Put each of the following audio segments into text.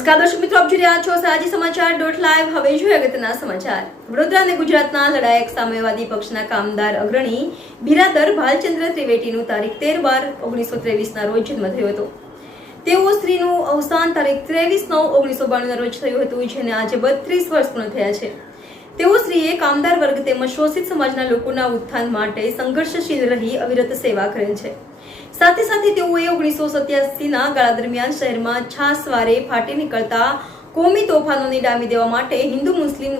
નમસ્કાર દર્શક મિત્રો, આપ જોઈ રહ્યા છો સાજી સમાચાર .live. હવે જોઈએ અગત્યના સમાચાર. વડોદરા અને ગુજરાતના લડાયક સામ્યવાદી પક્ષના કામદાર અગ્રણી બિરાદર ભાલચંદ્ર ત્રિવેદીનું તારીખ 13/12/1923 ના રોજ જન્મ થયો હતો. તેઓ શ્રીનું અવસાન તારીખ 23/9/1992 ના રોજ થયું હતું, જેને આજે 32 વર્ષ પૂર્ણ થયા છે. તેઓ શ્રીએ કામદાર વર્ગ તેમજ શોષિત સમાજના લોકોના ઉત્થાન માટે સંઘર્ષશીલ રહી અવિરત સેવા કરેલ છે. સાથે સાથે તેઓએ 1987ના ગાળા દરમિયાન શહેરમાં છાસવારે ફાટી નીકળતા કોમી તોફાનોને ડામી દેવા માટે હિન્દુ મુસ્લિમ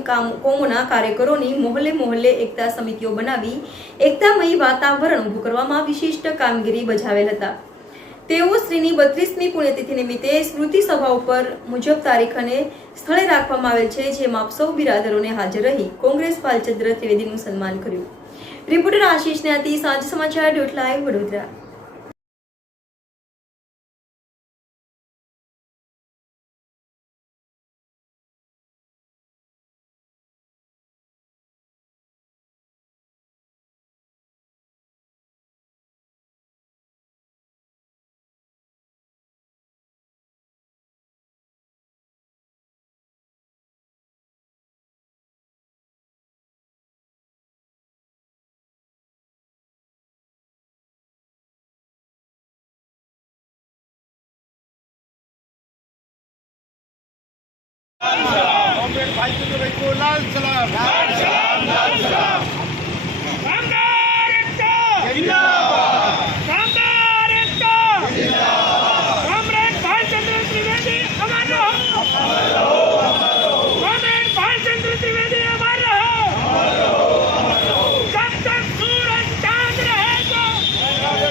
કોમોના કાર્યકરોની મોહલ્લે મોહલ્લે એકતા સમિતિઓ બનાવી એકતામય વાતાવરણ ઊભું કરવામાં વિશિષ્ટ કામગીરી બજાવેલ હતા. તેઓ શ્રીની 32મી પુણ્યતિથિ નિમિત્તે સ્મૃતિ સભા ઉપર મુજબ તારીખ અને સ્થળે રાખવામાં આવેલ છે, જેમાં આપ સૌ બિરાદરોને હાજર રહી કોંગ્રેસ ભાલચંદ્ર ત્રિવેદીનું સન્માન કર્યું. રિપોર્ટર આશીષ ન્યાતી, સાંજ સમાચાર .live, વડોદરા. कॉमरेड भालचंद्र भाई को लाल सलाम। लाल सलाम, लाल सलाम। कामगार एकता जिंदाबाद। कामगार एकता जिंदाबाद। कॉमरेड भालचंद्र त्रिवेदी अमर रहो। अमर रहो, अमर रहो। कॉमरेड भालचंद्र त्रिवेदी अमर रहो। अमर रहो, अमर रहो। जब तक सूरज चांद रहेगा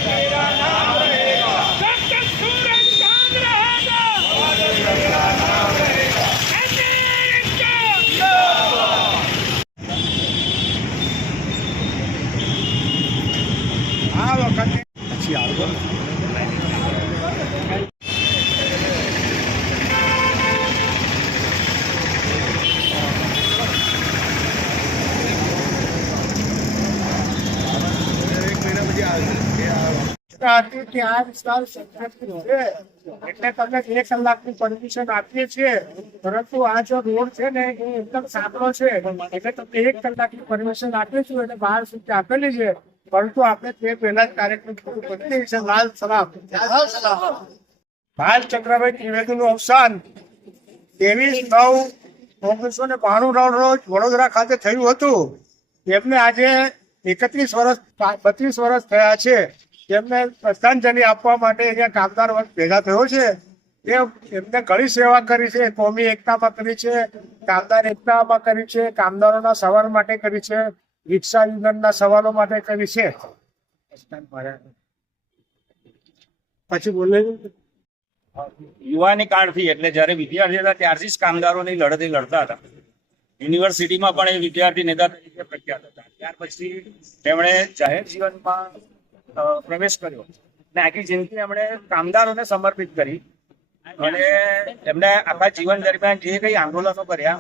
मेरा नाम रहेगा। जब तक सूरज चांद रहेगा मेरा नाम रहेगा। આ વખતે પછી આવજો. એટલે તમને 1 કલાકની પરમિશન આપીએ છીએ, પરંતુ આ જો રોડ છે ને એ એકદમ સાંકડો છે, એટલે તમને 1 કલાકની પરમિશન આપીશું, એટલે 12 સુધી આપેલી છે, પરંતુ આપણે તે પહેલા જ કાર્યક્રમ પૂરું કરી દઈએ છીએ. લાલ સલામ. ભાલચંદ્રભાઈ ત્રિવેદીનું અવસાન 23/9/1992 રોજ વડોદરા ખાતે થયું હતું. તેમને આજે 32 વર્ષ થયા છે. તેમને શ્રદ્ધાંજલિ આપવા માટે અહીંયા કામદાર વર્ગ ભેગા થયો છે. એમને ઘણી સેવા કરી છે. કોમી એકતામાં કરી છે, કામદાર એકતામાં કરી છે, કામદારોના સવાલ માટે કરી છે, રિક્ષા યુનિયનના સવાલો માટે કરી છે. પછી બોલે યુવાની કાળથી, એટલે જયારે વિદ્યાર્થી હતા ત્યારથી જ કામદારોની લડત લડતા હતા. યુનિવર્સિટીમાં પણ એ વિદ્યાર્થી નેતા તરીકે પ્રખ્યાત હતા. ત્યાર પછી તેમણે જાહેર જીવનમાં પ્રવેશ કર્યો અને આખી જિંદગી એમણે કામદારોને સમર્પિત કરી. અને એમને આખા જીવન દરમિયાન જે કઈ આંદોલનો કર્યા,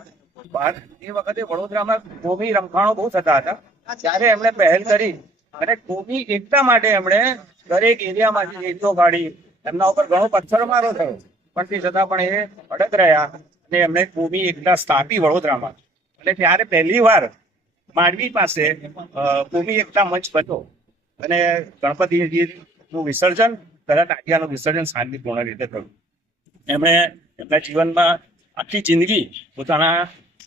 એ વખતે વડોદરામાં કોમી રમખાણો બહુ થતા હતા. ત્યારે એમણે પહેલ કરી અને કોમી એકતા માટે એમણે દરેક એરિયામાંથી રેતો કાઢી. એમના ઉપર ઘણો પથ્થરમારો થયો, પણ તે છતાં પણ એ અડગ રહ્યા અને એમણે કોમી એકતા સ્થાપી વડોદરામાં. અને ત્યારે પહેલી વાર માંડવી પાસે કોમી એકતા મંચ બન્યો અને ગણપતિજીનું વિસર્જન તથા ટાટિયાનું વિસર્જન શાંતિપૂર્ણ રીતે થયું. એમણે એમના જીવનમાં આખી જિંદગી પોતાના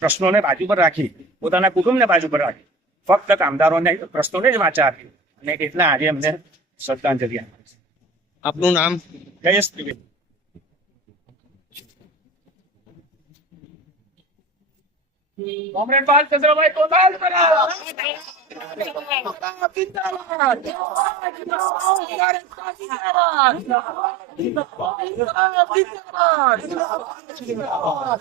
પ્રશ્નોને બાજુ પર રાખી, પોતાના કુટુંબને બાજુ પર રાખી, ફક્ત કામદારોને પ્રશ્નોને જ વાચા આપી, અને એટલા આજે એમને શ્રદ્ધાંજલિ આપી છે. આપનું નામ? જયેશ ત્રિવેદી. કોમરેડ ભાલચંદ્રભાઈ को लाल सलाम। जिंदाबाद।